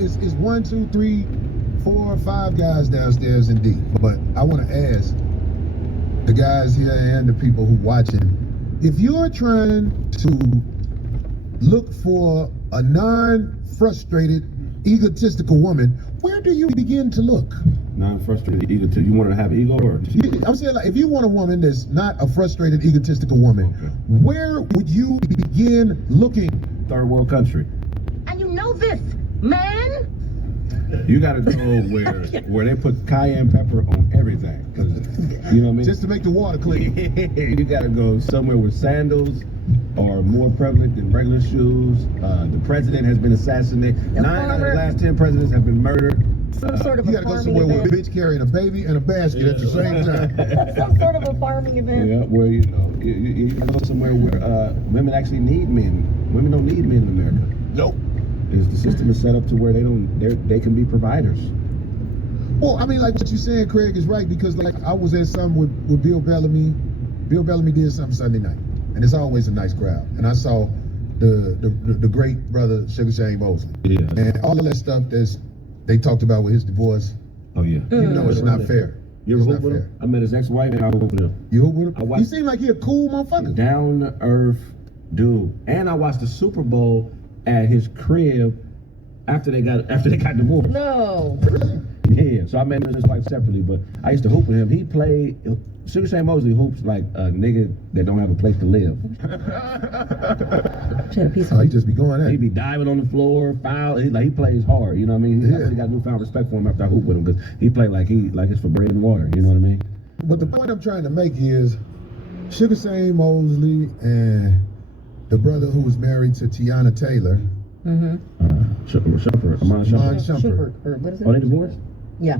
it's 1, 2, 3, 4, 5 guys downstairs in D. But I want to ask the guys here and the people who watching, if you're trying to look for a non-frustrated, egotistical woman, where do you begin to look? Non-frustrated, egotistical. You want her to have ego, or? I'm saying, like, if you want a woman that's not a frustrated, egotistical woman, okay, where would you begin looking? Third world country. And you know this, man. You gotta go where they put cayenne pepper on everything, cause you know what I mean. Just to make the water clean. You gotta go somewhere where sandals are more prevalent than regular shoes. The president has been assassinated. 9 out of the last 10 presidents have been murdered. Some sort of you a gotta go farming somewhere event. with a bitch carrying a baby and a basket at the same time. Some sort of a farming event. Yeah, where you go somewhere where women actually need men. Women don't need men in America. Nope. The system is set up to where they can be providers. Well, I mean, like what you're saying, Craig, is right, because like I was at something with Bill Bellamy. Bill Bellamy did something Sunday night, and it's always a nice crowd. And I saw the great brother Sugar Shane Mosley, yeah, and all of that stuff they talked about with his divorce. Oh yeah, you know it's not fair. You ever hoop with him? I met his ex-wife and I hooped with him. You hoop with him? You seem like he a cool motherfucker. Down to earth dude. And I watched the Super Bowl at his crib after they got divorced. No. Yeah, so I met his wife separately, but I used to hoop with him. He played, Sugar Shane Mosley hoops like a nigga that don't have a place to live. He just be going at. He be diving on the floor, foul. He plays hard. You know what I mean? I really got newfound respect for him after I hoop with him, because he played like it's for bread and water. You know what I mean? But the point I'm trying to make is, Sugar Shane Mosley and the brother who was married to Tiana Taylor. Amon Shumpert. What is it? Oh, they divorced? Yeah.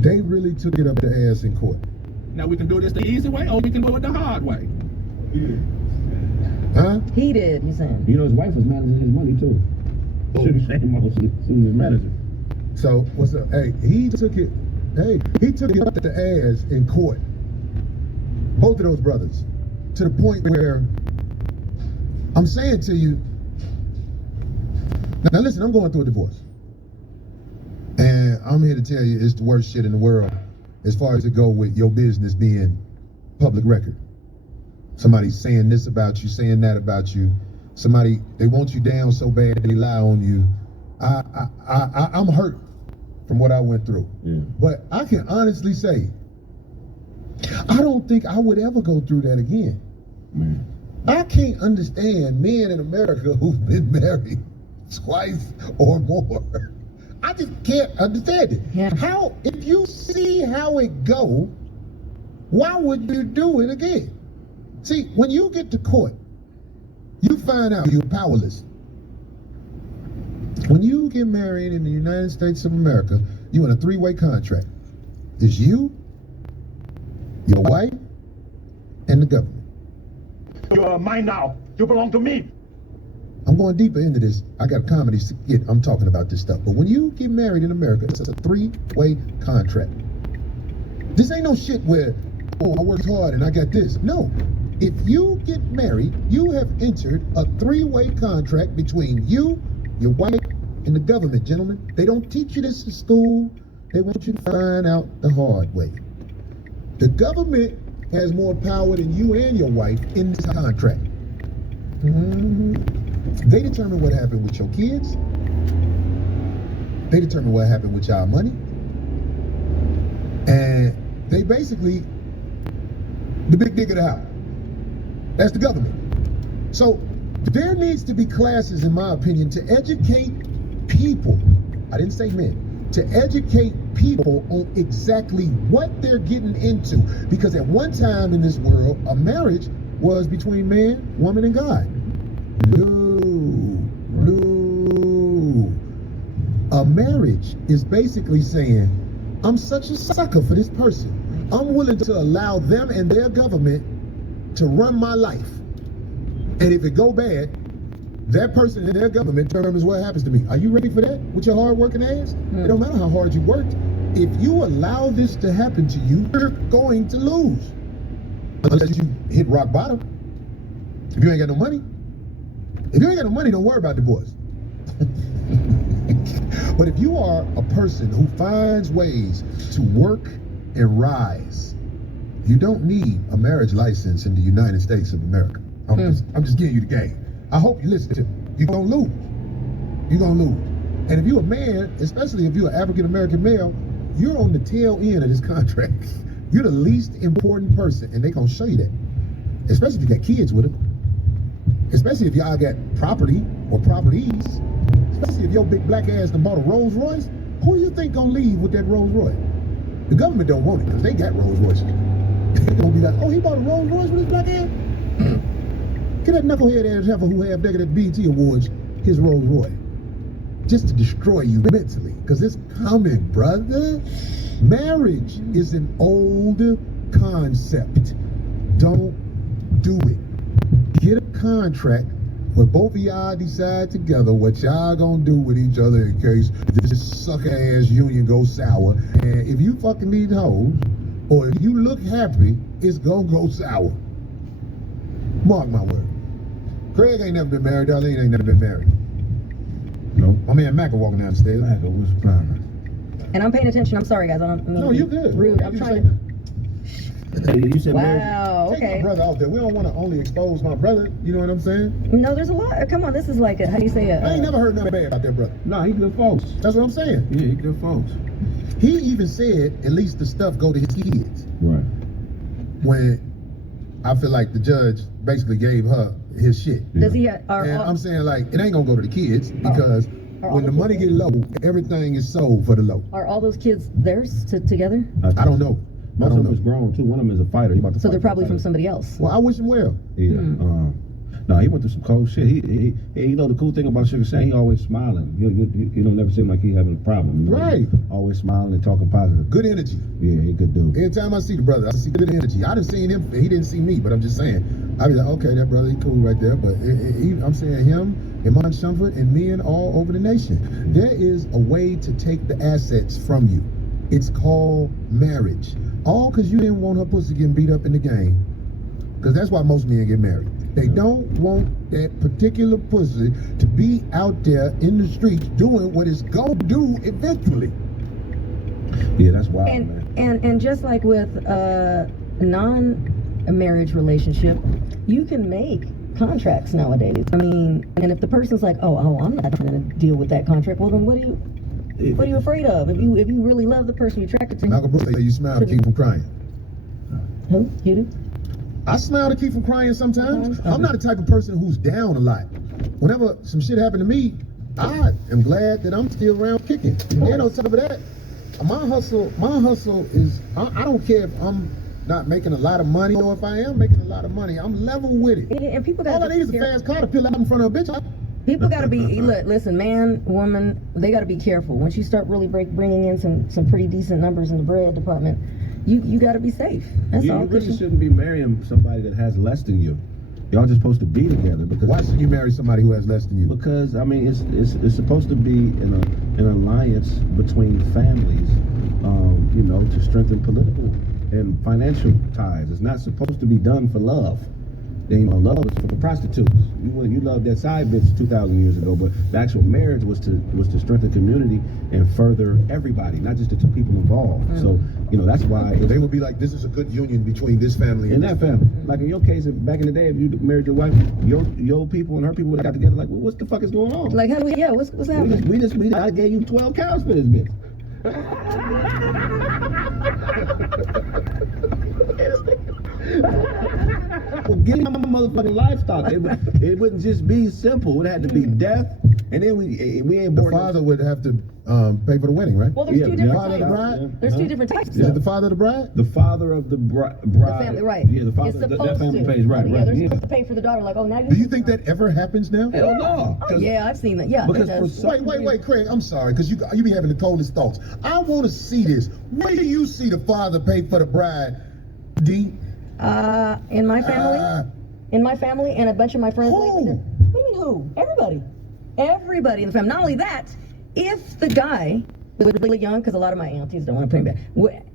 They really took it up the ass in court. Now we can do this the easy way, or we can do it the hard way. Huh? He did, he's saying. You know, his wife was managing his money too. Sugar Shane Mosley, she was his manager. So what's up? Hey, he took it up the ass in court. Both of those brothers, to the point where I'm saying to you, now listen, I'm going through a divorce. And I'm here to tell you it's the worst shit in the world as far as it go with your business being public record. Somebody saying this about you, saying that about you. Somebody, they want you down so bad they lie on you. I'm hurt from what I went through. Yeah. But I can honestly say, I don't think I would ever go through that again. Man. I can't understand men in America who've been married twice or more. I just can't understand it. Yeah. How, if you see how it go, why would you do it again? See, when you get to court, you find out you're powerless. When you get married in the United States of America, you're in a 3-way contract. It's you, your wife, and the government. You are mine now. You belong to me. I'm going deeper into this. I got a comedy skit. I'm talking about this stuff. But when you get married in America, it's a 3-way contract. This ain't no shit where, oh, I worked hard and I got this. No. If you get married, you have entered a 3-way contract between you, your wife, and the government, gentlemen. They don't teach you this in school. They want you to find out the hard way. The government has more power than you and your wife in this contract. They determine what happened with your kids. They determine what happened with y'all money. And they basically, the big dick of the house. That's the government. So there needs to be classes, in my opinion, to educate people. I didn't say men. To educate people on exactly what they're getting into. Because at one time in this world, a marriage was between man, woman, and God. No. A marriage is basically saying, I'm such a sucker for this person. I'm willing to allow them and their government to run my life. And if it go bad, that person and their government determines what happens to me. Are you ready for that with your hard working ass? It don't matter how hard you worked. If you allow this to happen to you, you're going to lose. Unless you hit rock bottom. If you ain't got no money. If you ain't got no money, don't worry about divorce. But if you are a person who finds ways to work and rise, you don't need a marriage license in the United States of America. I'm just giving you the game. I hope you listen to me. You're gonna lose. You're gonna lose. And if you're a man, especially if you're an African American male, you're on the tail end of this contract. You're the least important person, and they're gonna show you that. Especially if you got kids with them. Especially if y'all got property or properties. Especially if your big black ass done bought a Rolls Royce. Who do you think gonna leave with that Rolls Royce? The government don't want it because they got Rolls Royces. They're gonna be like, oh, he bought a Rolls Royce with his black ass? Get that knucklehead ass heifer who have naked at BET Awards his Rolls Royce. Just to destroy you mentally. Because it's coming, brother. Marriage is an old concept. Don't do it. Get a contract where both of y'all decide together what y'all gonna do with each other in case this sucker ass union goes sour. And if you fucking need hoes, or if you look happy, it's gonna go sour. Mark my word. Craig ain't never been married, Darlene ain't never been married. No. My man Macca walking down the stairs. Macca, what's the plan? And I'm paying attention. I'm sorry, guys. I don't mean No, to be you're good. rude. I'm trying to. Hey, you said marriage? Wow. Take my Okay. brother out there. We don't want to only expose my brother. You know what I'm saying? No, there's a lot. Come on, this is like a, how do you say it? I ain't never heard nothing bad about that brother. No, he good folks. That's what I'm saying. Yeah, he good folks. He even said at least the stuff go to his kids. Right. When I feel like the judge basically gave her his shit. Does he have? And I'm saying like it ain't gonna go to the kids because Are all when the the money kids- get low, everything is sold for the low. Are all those kids theirs together? I don't know. I Most don't of them know. is grown too. One of them is a fighter. He about to So fight they're for probably the from title. somebody else. Well, I wish him well. Yeah. No, he went through some cold shit. He you know the cool thing about Sugar Shane, he always smiling. You don't never seem like he having a problem. You know? Right. Always smiling and talking positive. Good energy. Yeah, he good dude. Every time I see the brother, I see good energy. I done seen him. He didn't see me, but I'm just saying. I be like, okay, that brother, he cool right there. But I'm saying him, Iman Shumford, and men all over the nation. There is a way to take the assets from you. It's called marriage. All because you didn't want her pussy getting beat up in the game. Because that's why most men get married. They don't want that particular pussy to be out there in the streets doing what it's gonna do eventually. Yeah, that's wild, man. And just like with a non-marriage relationship, you can make contracts nowadays. I mean, and if the person's like, oh, I'm not going to deal with that contract, well then what are you afraid of? If you really love the person you're attracted to. Malcolm Brooks say you smile to keep from crying. Who? You do? I smile to keep from crying sometimes. I'm not the type of person who's down a lot. Whenever some shit happened to me, I am glad that I'm still around kicking. And on top of that, my hustle is, I don't care if I'm not making a lot of money or if I am making a lot of money. I'm level with it. And people All I need is a fast car to peel out in front of a bitch. People got to be, listen, man, woman, they got to be careful. Once you start really bringing in some pretty decent numbers in the bread department, you got to be safe. That's You all. really shouldn't be marrying somebody that has less than you. Y'all just supposed to be together because. Why should you marry somebody who has less than you? Because I mean, it's supposed to be an alliance between families, you know, to strengthen political and financial ties. It's not supposed to be done for love. They ain't love is for prostitutes. You loved that side bitch 2,000 years ago, but the actual marriage was to strengthen community and further everybody, not just the two people involved. So you know that's why They would be like, this is a good union between this family and that family. Like in your case, back in the day, if you married your wife, your people and her people would have got together. Like, well, what the fuck is going on? Like, how do we, yeah, what's happening? I gave you 12 cows for this bitch. Well, give me my motherfucking livestock. It wouldn't just be simple. It had to be death, and then we ain't the born. father would have to pay for the wedding, right? Well, there's two different Father of the types. bride? There's two different types. Is it the father of the bride? The father of the bride. The family, right? Yeah, the father. It's That supposed family to. pays, right? Yeah, Right. they're Yeah. supposed to pay for the daughter. Like, oh, now you. Do you think that ever happens now? Hell no. Oh, yeah, I've seen that. Yeah, it Because does. for Wait, Craig, I'm sorry, because you be having the coldest thoughts. I want to see this. Where do you see the father pay for the bride, D? In my family. In my family and a bunch of my friends. Who? What do you mean who? Everybody in the family. Not only that, if the guy was really young, because a lot of my aunties don't want to put him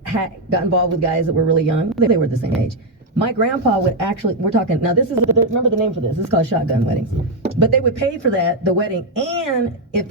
back, got involved with guys that were really young, they were the same age. My grandpa would actually, we're talking, now this is, remember the name for this, this is called shotgun weddings. But they would pay for that, the wedding, and if